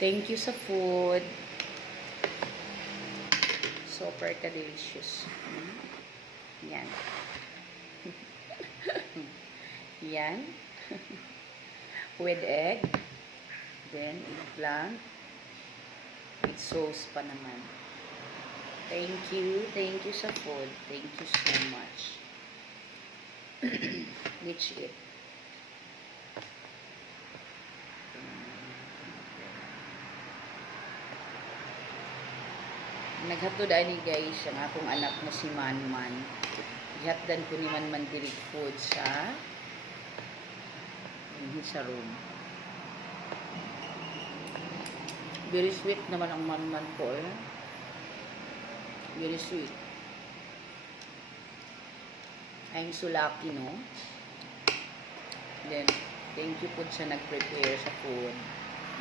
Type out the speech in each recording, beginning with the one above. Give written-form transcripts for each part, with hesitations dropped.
Thank you sa food. Super ka-delicious. Yan. Yan. With egg. Then, eggplant. With sauce pa naman. Thank you. Thank you sa food. Thank you so much. Let's eat. Naghatod ani guys ang akong anak na si Manman. Ihatdan ko ni Manman diri food sa room. Very sweet naman ang Manman ko eh. Very sweet. I'm so lucky, no? Then, thank you po sa nag-prepare sa food.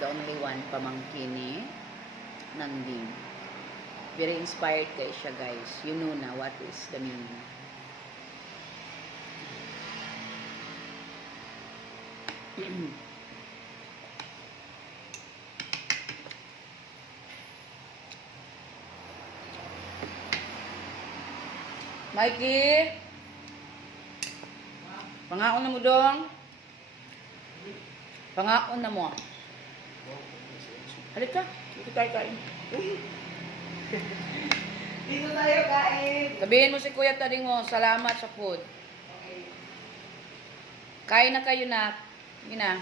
The only one, pamangkin ni Nanding. Very inspired kayo siya, guys. You know na what is the meaning. Mikey! Pangaon na mo dong. Pangaon na mo. Halika. Dito tayo kain. Dito tayo kain. Sabihin mo si Kuya Tading mo, salamat sa food. Okay. Kain na kayo na. Yun na.